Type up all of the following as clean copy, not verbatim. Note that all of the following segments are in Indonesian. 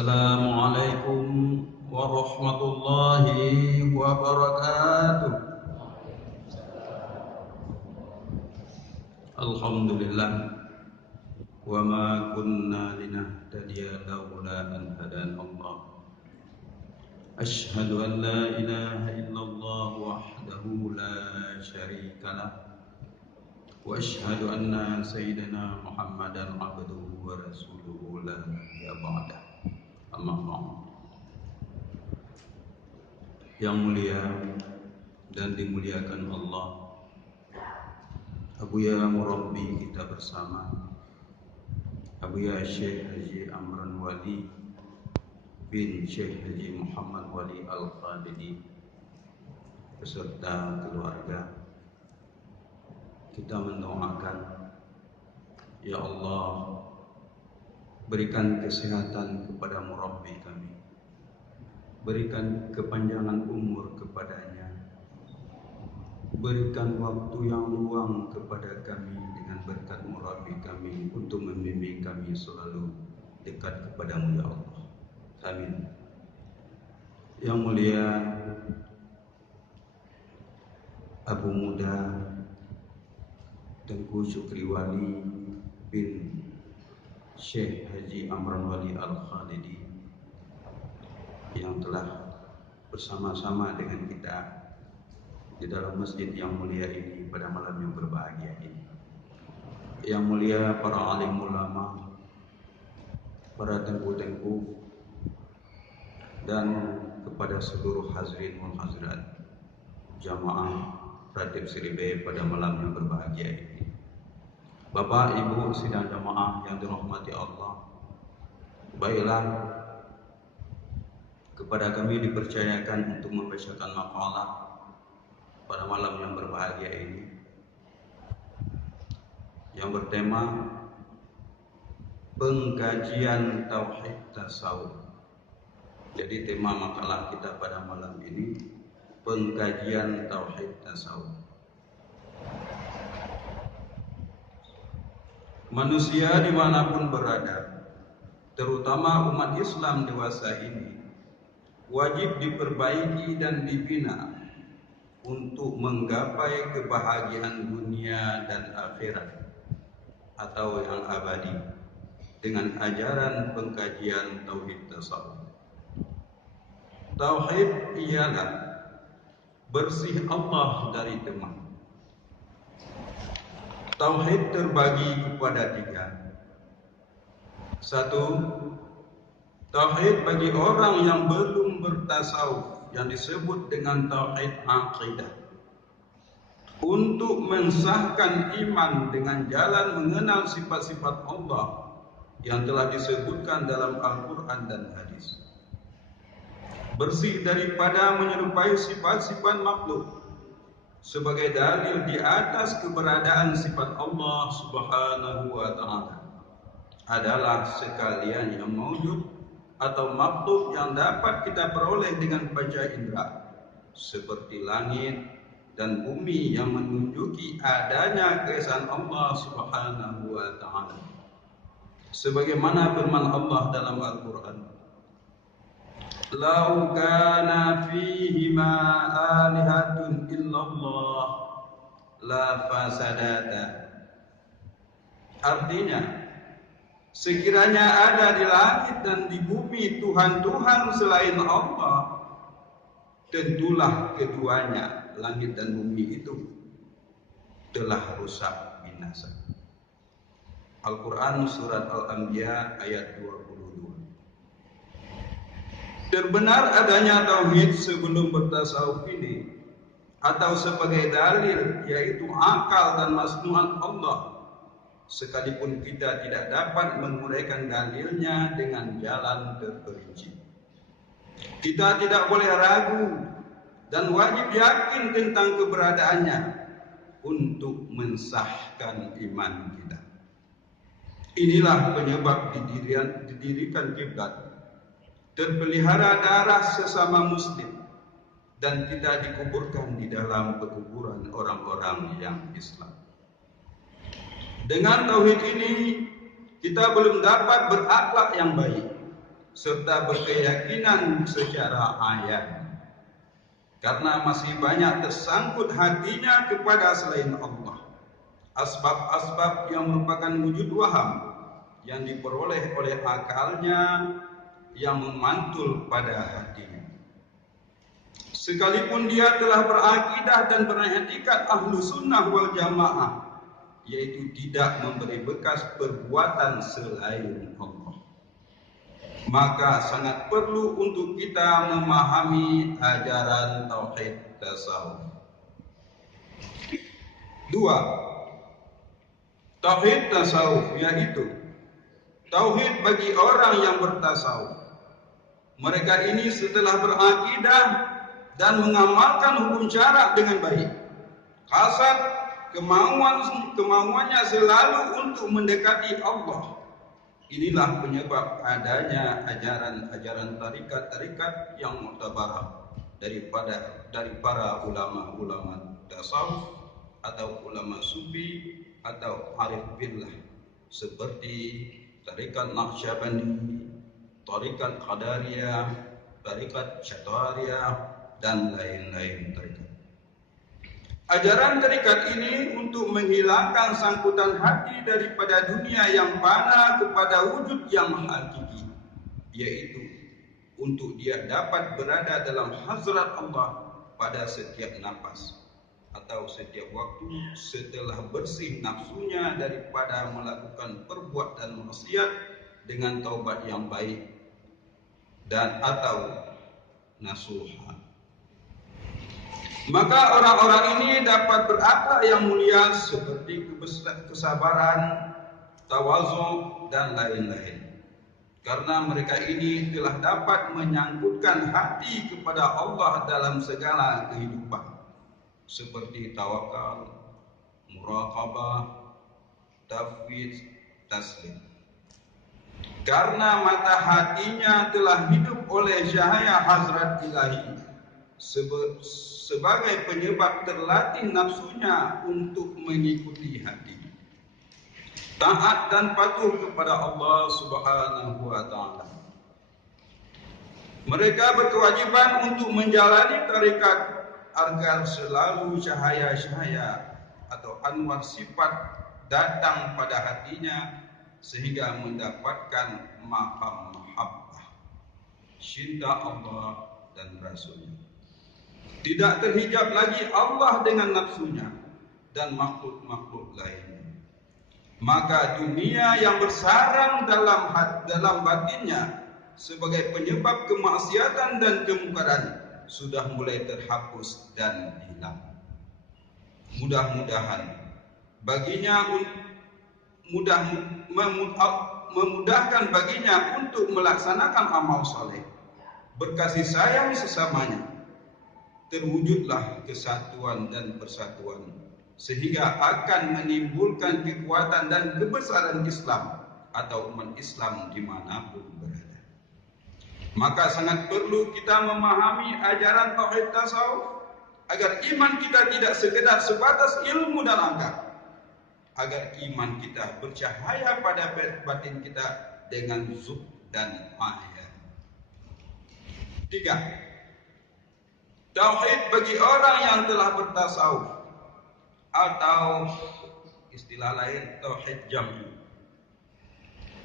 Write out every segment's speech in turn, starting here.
Assalamualaikum warahmatullahi wabarakatuh. Alhamdulillah wa ma kunna linahtadiya laula an hadana Allah. Asyhadu an la ilaha illallah wahdahu la syarika lah wa asyhadu anna sayyidina Muhammadan abduhu wa rasuluhu la nabiyya ba'dah. Amma ba'd. Yang mulia dan dimuliakan Allah, Abuya Murabbi kita bersama, Abuya Syekh Haji Amran Wali bin Syekh Haji Muhammad Wali Al-Khalidi beserta keluarga, kita mendoakan, ya Allah, berikan kesehatan kepada Murabbi kami, berikan kepanjangan umur kepadanya, berikan waktu yang luang kepada kami dengan berkat Murabbi kami untuk membimbing kami selalu dekat kepadamu, ya Allah. Amin. Yang mulia Abu Muda Tengku Syukri Wali bin Syekh Haji Amran Wali Al-Khalidi yang telah bersama-sama dengan kita di dalam masjid yang mulia ini pada malam yang berbahagia ini. Yang mulia para alim ulama, para tengku-tengku, dan kepada seluruh hadirin wal hadirat jamaah Ratib Siribe pada malam yang berbahagia ini. Bapak, Ibu, sidang jamaah yang dirahmati Allah, baiklah, kepada kami dipercayakan untuk membacakan makalah pada malam yang berbahagia ini yang bertema pengkajian tauhid tasawuf. Jadi tema makalah kita pada malam ini pengkajian tauhid tasawuf. Manusia dimanapun berada, terutama umat Islam dewasa ini, wajib diperbaiki dan dibina untuk menggapai kebahagiaan dunia dan akhirat atau yang abadi dengan ajaran pengkajian tauhid tasawuf. Tauhid ialah bersih Allah dari teman. Tauhid terbagi kepada tiga. Satu, tauhid bagi orang yang belum bertasawuf yang disebut dengan tauhid aqidah, untuk mensahkan iman dengan jalan mengenal sifat-sifat Allah yang telah disebutkan dalam Al-Quran dan hadis. Bersih daripada menyerupai sifat-sifat makhluk sebagai dalil di atas keberadaan sifat Allah Subhanahu wa ta'ala adalah sekalian yang maujud atau makhluk yang dapat kita peroleh dengan panca indera, seperti langit dan bumi yang menunjuki adanya keesaan Allah Subhanahu wa ta'ala. Sebagaimana firman Allah dalam Al-Quran, "Lau kana fihima alihatun illallah la fasadata." Artinya, sekiranya ada di langit dan di bumi Tuhan-Tuhan selain Allah, tentulah keduanya, langit dan bumi itu, telah rusak binasa. Al-Quran Surat Al-Anbiya ayat 22. Terbenar adanya tauhid sebelum bertasawuf ini, atau sebagai dalil, yaitu akal dan masnuan Allah, sekalipun kita tidak dapat menguraikan dalilnya dengan jalan terperinci. Kita tidak boleh ragu dan wajib yakin tentang keberadaannya untuk mensahkan iman kita. Inilah penyebab didirikan kiblat, terpelihara darah sesama muslim, dan tidak dikuburkan di dalam pekuburan orang-orang yang Islam. Dengan tauhid ini, kita belum dapat berakhlak yang baik, serta berkeyakinan secara ayat. Karena masih banyak tersangkut hatinya kepada selain Allah. Asbab-asbab yang merupakan wujud waham yang diperoleh oleh akalnya yang memantul pada hatinya. Sekalipun dia telah berakidah dan beriktikad ahlu sunnah wal jamaah, yaitu tidak memberi bekas perbuatan selain Allah, maka sangat perlu untuk kita memahami ajaran tauhid tasawuf. 2. Tauhid tasawuf yaitu tauhid bagi orang yang bertasawuf. Mereka ini setelah berakidah dan mengamalkan hukum syarak dengan baik, kasat kemauannya selalu untuk mendekati Allah. Inilah penyebab adanya ajaran-ajaran tarikat-tarikat yang muktabarah dari para ulama-ulama tasawuf atau ulama sufi atau arif billah, seperti tarikat Naqsyabandi, tarikat Qadariyah, tarikat Syatwariyah, dan lain-lain tarikat. Ajaran tarikat ini untuk menghilangkan sangkutan hati daripada dunia yang fana kepada wujud yang hakiki, yaitu untuk dia dapat berada dalam hazrat Allah pada setiap nafas atau setiap waktu setelah bersih nafsunya daripada melakukan perbuatan maksiat dengan taubat yang baik dan atau nasuha. Maka orang-orang ini dapat berakhlak yang mulia seperti kesabaran, tawazu, dan lain-lain. Karena mereka ini telah dapat menyangkutkan hati kepada Allah dalam segala kehidupan, seperti tawakal, muraqabah, tafwid, taslim. Karena mata hatinya telah hidup oleh cahaya hazrat ilahi, sebagai penyebab terlatih nafsunya untuk mengikuti hati, taat dan patuh kepada Allah Subhanahu wa Ta'ala. Mereka berkewajiban untuk menjalani tarikat agar selalu cahaya-cahaya atau anwar sifat datang pada hatinya sehingga mendapatkan maqam mahabbah, cinta Allah dan Rasulnya. Tidak terhijab lagi Allah dengan nafsunya dan makhluk-makhluk lainnya. Maka dunia yang bersarang dalam batinnya sebagai penyebab kemaksiatan dan kemungkaran sudah mulai terhapus dan hilang. Mudah-mudahan baginya memudahkan baginya untuk melaksanakan amal saleh, berkasih sayang sesamanya, terwujudlah kesatuan dan persatuan, sehingga akan menimbulkan kekuatan dan kebesaran Islam atau umat Islam dimanapun berada. Maka sangat perlu kita memahami ajaran tauhid tasawuf agar iman kita tidak sekedar sebatas ilmu dan angka, agar iman kita bercahaya pada batin kita dengan zub dan ayat. 3. Tauhid bagi orang yang telah bertasawuf atau istilah lain tauhid jam'i.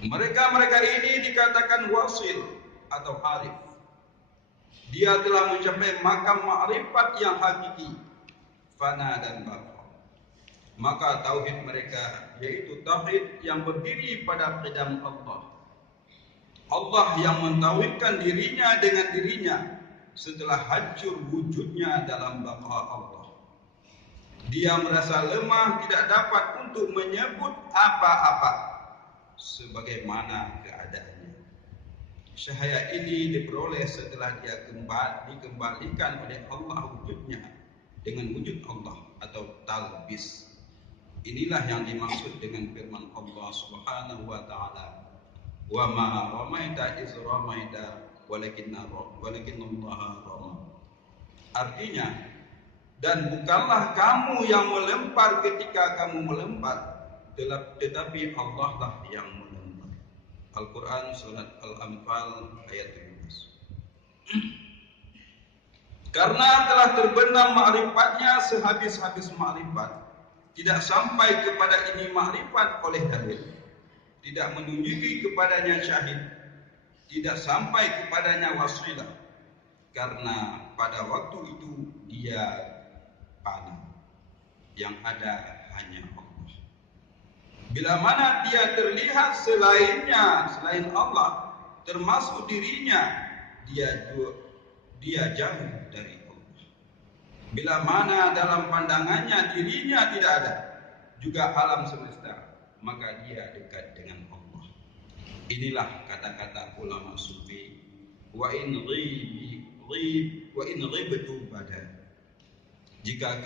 Mereka ini dikatakan wasil atau arif. Dia telah mencapai makam ma'rifat yang hakiki, fana dan baqa. Maka tauhid mereka yaitu tauhid yang berdiri pada qidam Allah. Allah yang mentauhidkan dirinya dengan dirinya setelah hancur wujudnya dalam baqa Allah. Dia merasa lemah, tidak dapat untuk menyebut apa-apa sebagaimana keadaannya. Cahaya ini diperoleh setelah dia dikembalikan oleh Allah wujudnya dengan wujud Allah atau talbis. Inilah yang dimaksud dengan firman Allah Subhanahu wa Ta'ala, "Wa ma ramaita iz ramaita walakinnallaha rama." Artinya, dan bukanlah kamu yang melempar ketika kamu melempar, tetapi Allah lah yang melempar. Al-Quran surat Al-Anfal ayat 17. Karena telah terbenam ma'rifatnya sehabis-habis ma'rifat, tidak sampai kepada ini ma'rifat oleh dalil, tidak menunjuki kepadanya syahid, tidak sampai kepadanya wasilah, karena pada waktu itu dia fana, yang ada hanya Allah. Bila mana dia terlihat selain Allah, termasuk dirinya, dia jauh dari Allah. Bila mana dalam pandangannya dirinya tidak ada, juga alam semesta, maka dia dekat dengan Allah. Inilah kata-kata ulama sufi, wa in ghibtu bada. Jika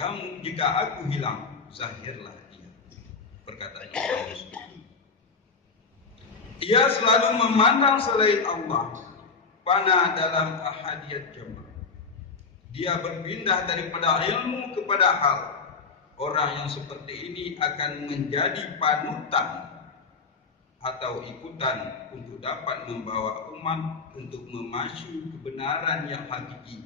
aku hilang, zahirlah ia. Perkataan ulama sufi. Ia selalu memandang selain Allah, fana dalam ahadiyat jama'. Dia berpindah daripada ilmu kepada hal. Orang yang seperti ini akan menjadi panutan atau ikutan untuk dapat membawa umat untuk memacu kebenaran yang hakiki,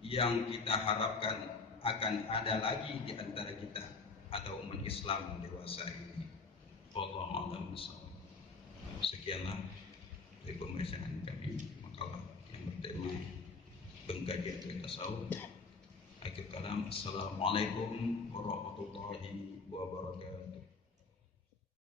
yang kita harapkan akan ada lagi di antara kita atau umat Islam dewasa ini. Wallahu a'lam bishawab. Sekianlah dari pembahasan kami makalah yang bertema pengkajian tasawuf. Akhir kalam, assalamualaikum warahmatullahi wabarakatuh.